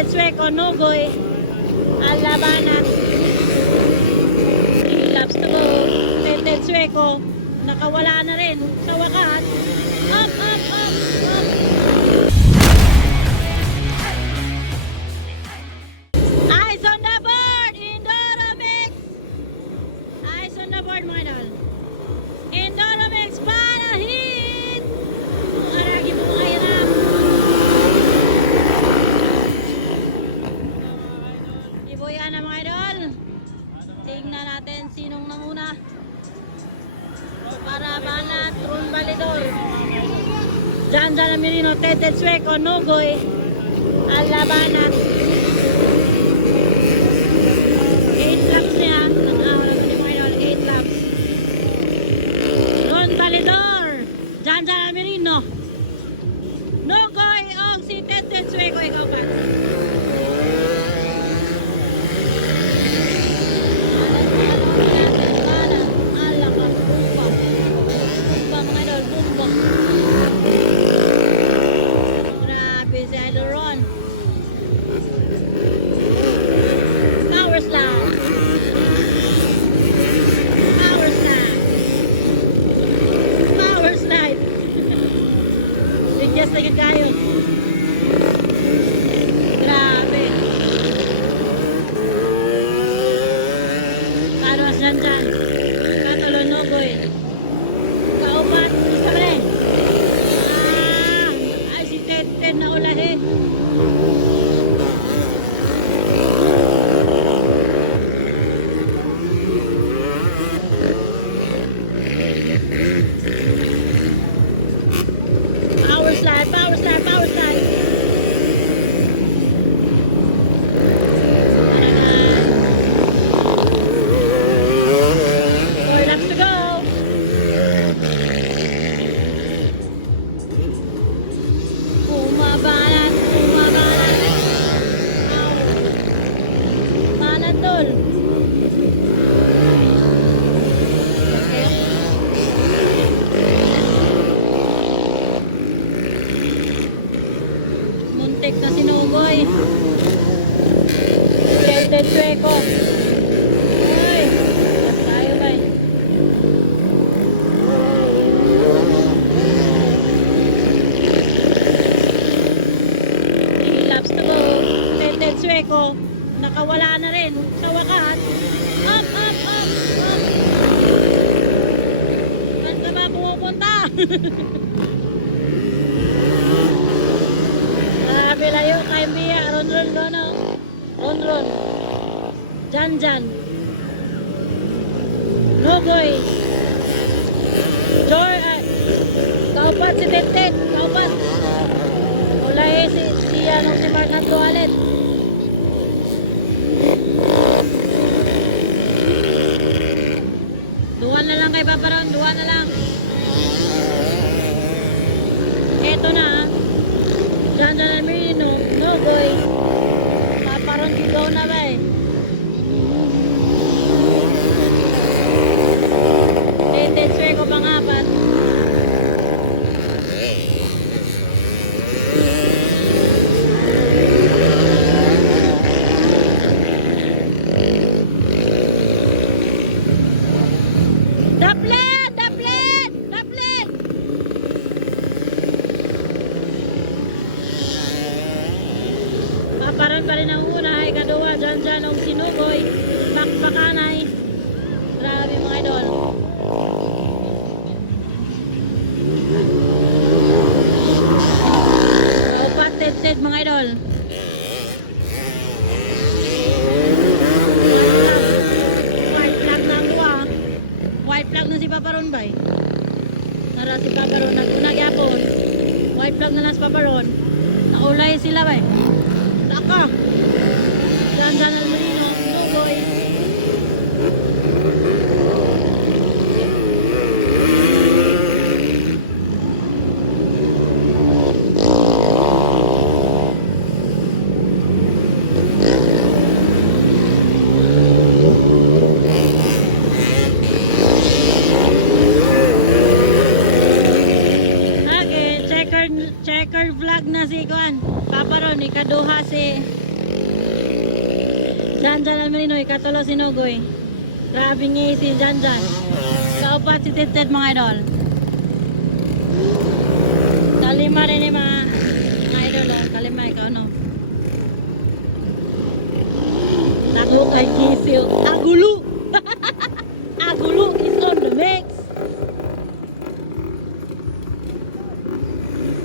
Tete Sueco, Nugoy, Alabanan. Laps to go. Tete Sueco, nakawala na rin sa wakas. Up, up, up, up. Eyes on the board, Indoromix. Eyes on the board, mga idol. Indoromix para hit. Aragi mo mga hirap. Iboyan na mga idol. Tingnan natin sinong namuna. Para banat, Ron Validor. Jan Merino, Tete Sueco, Nugoy, Alabanan. 8 laps niya. Nag-ahora ko ni mga idol. 8 laps. Ron Validor. Jan Merino. Nugoy o si Tete Sueco. Ikaw pa. Grabe si Idol Ron. Power slide. Power slide. Power slide. Suggest na kayo. Grabe. Paano mas nandyan? Katulong Nugoy. Kaupat. Isa rin. Ay si Tete na ulahin. Power slide, power slide, power slide. 4 laps to go. Bumabalan, bumabalan. Balan tol. Muntik na sinugoy. Tete Sueco. Uy, tayo ba? Laps to go. Tete Sueco, nakawala na rin sa wakas. Up, up, up, up. Saan ka ba pumupunta? Grabe layo kay Mia. Ron Dono. Ron. Jan. Nugoy. Kaupat si Tete. Kaupat. Ulay si Mark Antualet. Duwan na lang kay Papa Ron. Duwan na lang. Eto na. Jan Merino. Nugoy. Papa Ron kigaw na ba eh. Tete Sueco pangapat. Daplet! Paparan pa rin ang una. Ikaduwa, Jan o Sinugoy. Bakbakanay. Grabe mga idol. Kaupat, Ted mga idol. White flag na ang duwa. White flag na si Paparon ba eh? Nara si Paparon. Nagyapon. White flag na lang si Paparon. Naulay sila ba eh? Saka. Jan Merino. Nugoy. checker vlog na si Kuan. Paparon ikaduha si Jan Jan Almerino, ikatulo si Nugoy. Grabe nga si Jan Jan. Kaupat si Ted mga idol. Kalima rin yung mga idol. Oh. Kalima, ikaw no. Nagulo kay Gisil. Nagulo!